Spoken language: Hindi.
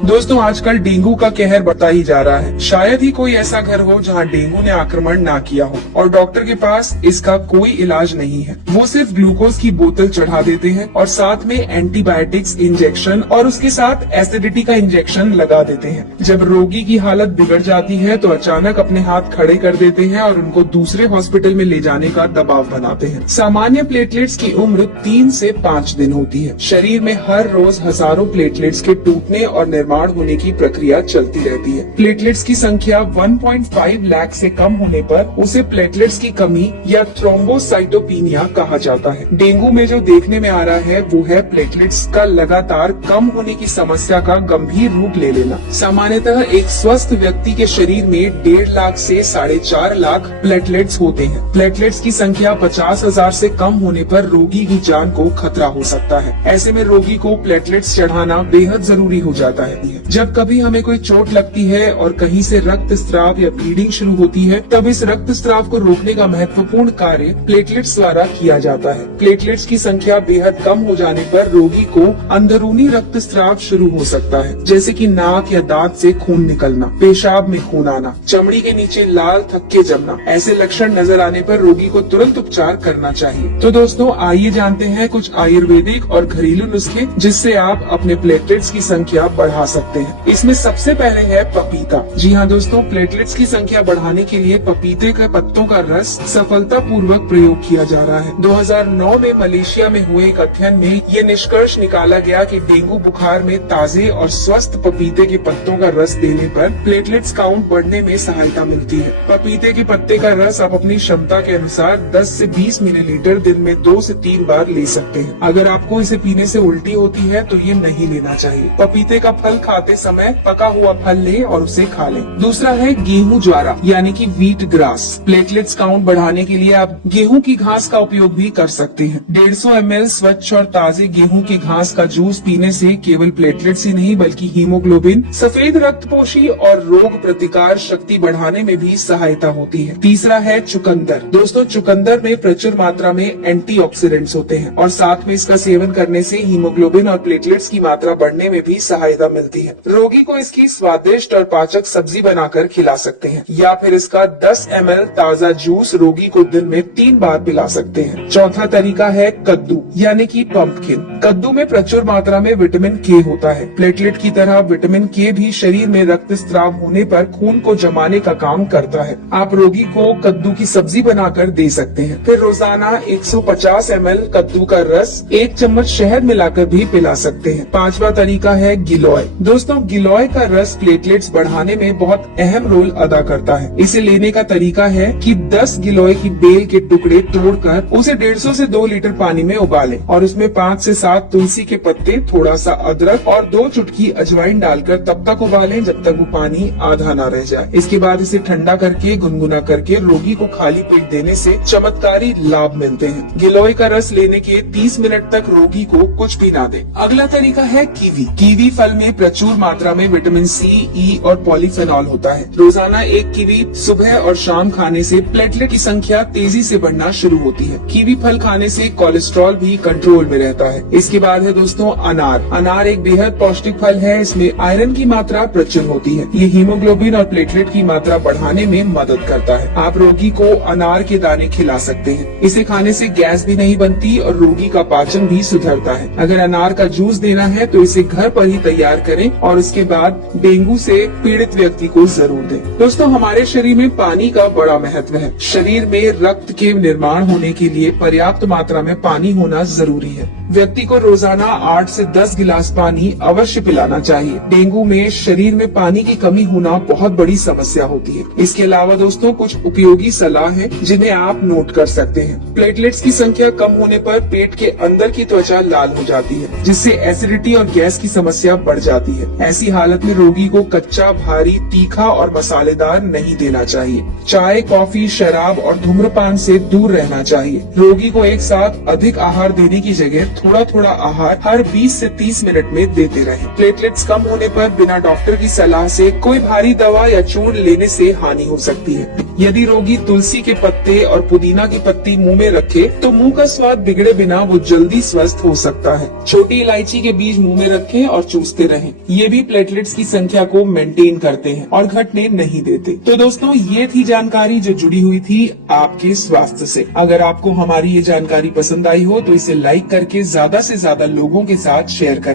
दोस्तों आजकल डेंगू का कहर बढ़ता ही जा रहा है। शायद ही कोई ऐसा घर हो जहां डेंगू ने आक्रमण ना किया हो और डॉक्टर के पास इसका कोई इलाज नहीं है। वो सिर्फ ग्लूकोज की बोतल चढ़ा देते हैं और साथ में एंटीबायोटिक्स इंजेक्शन और उसके साथ एसिडिटी का इंजेक्शन लगा देते हैं। जब रोगी की हालत बिगड़ जाती है तो अचानक अपने हाथ खड़े कर देते हैं और उनको दूसरे हॉस्पिटल में ले जाने का दबाव बनाते हैं। सामान्य प्लेटलेट्स की उम्र 3 से 5 दिन होती है। शरीर में हर रोज हजारों प्लेटलेट्स के टूटने और निर्माण होने की प्रक्रिया चलती रहती है। प्लेटलेट्स की संख्या 1.5 लाख से कम होने पर उसे प्लेटलेट्स की कमी या थ्रोम्बोसाइटोपिनिया कहा जाता है। डेंगू में जो देखने में आ रहा है वो है प्लेटलेट्स का लगातार कम होने की समस्या का गंभीर रूप ले लेना। सामान्यतः एक स्वस्थ व्यक्ति के शरीर में 1.5 लाख से 4.5 लाख प्लेटलेट्स होते हैं। प्लेटलेट्स की संख्या 50,000 से कम होने पर रोगी की जान को खतरा हो सकता है। ऐसे में रोगी को प्लेटलेट्स चढ़ाना बेहद जरूरी हो जाता है। जब कभी हमें कोई चोट लगती है और कहीं से रक्त स्राव या ब्लीडिंग शुरू होती है तब इस रक्त स्राव को रोकने का महत्वपूर्ण कार्य प्लेटलेट्स द्वारा किया जाता है। प्लेटलेट्स की संख्या बेहद कम हो जाने पर रोगी को अंदरूनी रक्त स्राव शुरू हो सकता है, जैसे कि नाक या दांत से खून निकलना, पेशाब में खून आना, चमड़ी के नीचे लाल थक्के जमना। ऐसे लक्षण नजर आने पर रोगी को तुरंत उपचार करना चाहिए। तो दोस्तों आइए जानते हैं कुछ आयुर्वेदिक और घरेलू नुस्खे जिससे आप अपने प्लेटलेट्स की संख्या बढ़ा सकते हैं। इसमें सबसे पहले है पपीता। जी हाँ दोस्तों, प्लेटलेट्स की संख्या बढ़ाने के लिए पपीते के पत्तों का रस सफलता पूर्वक प्रयोग किया जा रहा है। 2009 में मलेशिया में हुए एक अध्ययन में ये निष्कर्ष निकाला गया कि डेंगू बुखार में ताजे और स्वस्थ पपीते के पत्तों का रस देने पर प्लेटलेट्स काउंट बढ़ने में सहायता मिलती है। पपीते के पत्ते का रस आप अपनी क्षमता के अनुसार 10 से 20 मिलीलीटर दिन में 2 से 3 बार ले सकते हैं। अगर आपको इसे पीने से उल्टी होती है तो ये नहीं लेना चाहिए। पपीते का फल खाते समय पका हुआ फल लें और उसे खा लें। दूसरा है गेहूं ज्वारा यानी कि व्हीट ग्रास। प्लेटलेट्स काउंट बढ़ाने के लिए आप गेहूं की घास का उपयोग भी कर सकते हैं। 150 ml स्वच्छ और ताजे गेहूं की घास का जूस पीने से केवल प्लेटलेट्स ही नहीं बल्कि हीमोग्लोबिन, सफेद रक्तपोशी और रोग प्रतिकार शक्ति बढ़ाने में भी सहायता होती है। तीसरा है चुकंदर। दोस्तों चुकंदर में प्रचुर मात्रा में एंटीऑक्सीडेंट्स होते हैं और साथ में इसका सेवन करने से हीमोग्लोबिन और प्लेटलेट्स की मात्रा बढ़ने में भी सहायता मिलती है। रोगी को इसकी स्वादिष्ट और पाचक सब्जी बनाकर खिला सकते हैं या फिर इसका 10 ml ताजा जूस रोगी को दिन में 3 बार पिला सकते हैं। चौथा तरीका है कद्दू यानी कि पंपकिन। कद्दू में प्रचुर मात्रा में विटामिन के होता है। प्लेटलेट की तरह विटामिन के भी शरीर में रक्त स्राव होने पर खून को जमाने का काम करता है। आप रोगी को कद्दू की सब्जी बनाकर दे सकते हैं। फिर रोजाना 150 ml कद्दू का रस 1 चम्मच शहद मिलाकर भी पिला सकते हैं। पांचवा तरीका है गिलोय। दोस्तों गिलोय का रस प्लेटलेट्स बढ़ाने में बहुत अहम रोल अदा करता है। इसे लेने का तरीका है कि 10 गिलोय की बेल के टुकड़े तोड़कर उसे 150 से 2 लीटर पानी में उबालें और उसमें 5 से 7 तुलसी के पत्ते, थोड़ा सा अदरक और 2 चुटकी अजवाइन डालकर तब तक उबालें जब तक वो पानी आधा ना रह जाए। इसके बाद इसे ठंडा करके गुनगुना करके रोगी को खाली पेट देने से चमत्कारी लाभ मिलते हैं। गिलोय का रस लेने के 30 मिनट तक रोगी को कुछ भी ना दे। अगला तरीका है कीवी। कीवी फल में प्रचुर मात्रा में विटामिन सी, ई और पॉलीफेनॉल होता है। रोजाना एक कीवी सुबह और शाम खाने से प्लेटलेट की संख्या तेजी से बढ़ना शुरू होती है। कीवी फल खाने से कोलेस्ट्रॉल भी कंट्रोल में रहता है। इसके बाद है दोस्तों अनार। अनार एक बेहद पौष्टिक फल है। इसमें आयरन की मात्रा प्रचुर होती है। ये हीमोग्लोबिन और प्लेटलेट की मात्रा बढ़ाने में मदद करता है। आप रोगी को अनार के दाने खिला सकते हैं। इसे खाने से गैस भी नहीं बनती और रोगी का पाचन भी सुधरता है। अगर अनार का जूस देना है तो इसे घर पर ही तैयार करें और उसके बाद डेंगू से पीड़ित व्यक्ति को जरूर दें। दोस्तों हमारे शरीर में पानी का बड़ा महत्व है। शरीर में रक्त के निर्माण होने के लिए पर्याप्त मात्रा में पानी होना जरूरी है। व्यक्ति को रोजाना 8 से 10 गिलास पानी अवश्य पिलाना चाहिए। डेंगू में शरीर में पानी की कमी होना बहुत बड़ी समस्या होती है। इसके अलावा दोस्तों कुछ उपयोगी सलाह है जिन्हें आप नोट कर सकते हैं। प्लेटलेट्स की संख्या कम होने पर पेट के अंदर की त्वचा लाल हो जाती है जिससे एसिडिटी और गैस की समस्या बढ़ जाती है। ऐसी हालत में रोगी को कच्चा, भारी, तीखा और मसालेदार नहीं देना चाहिए। चाय, कॉफी, शराब और धूम्रपान से दूर रहना चाहिए। रोगी को एक साथ अधिक आहार देने की जगह थोड़ा थोड़ा आहार हर 20 से 30 मिनट में देते रहें। प्लेटलेट्स कम होने पर बिना डॉक्टर की सलाह से कोई भारी दवा या चूर्ण लेने से हानि हो सकती है। यदि रोगी तुलसी के पत्ते और पुदीना की पत्ती मुंह में रखे तो मुंह का स्वाद बिगड़े बिना वो जल्दी स्वस्थ हो सकता है। छोटी इलायची के बीज मुंह में रखें और चूसते रहें। हैं। ये भी प्लेटलेट्स की संख्या को मेंटेन करते हैं और घटने नहीं देते। तो दोस्तों, ये थी जानकारी जो जुड़ी हुई थी आपके स्वास्थ्य से। अगर आपको हमारी ये जानकारी पसंद आई हो तो इसे लाइक करके ज्यादा से ज्यादा लोगों के साथ शेयर करें।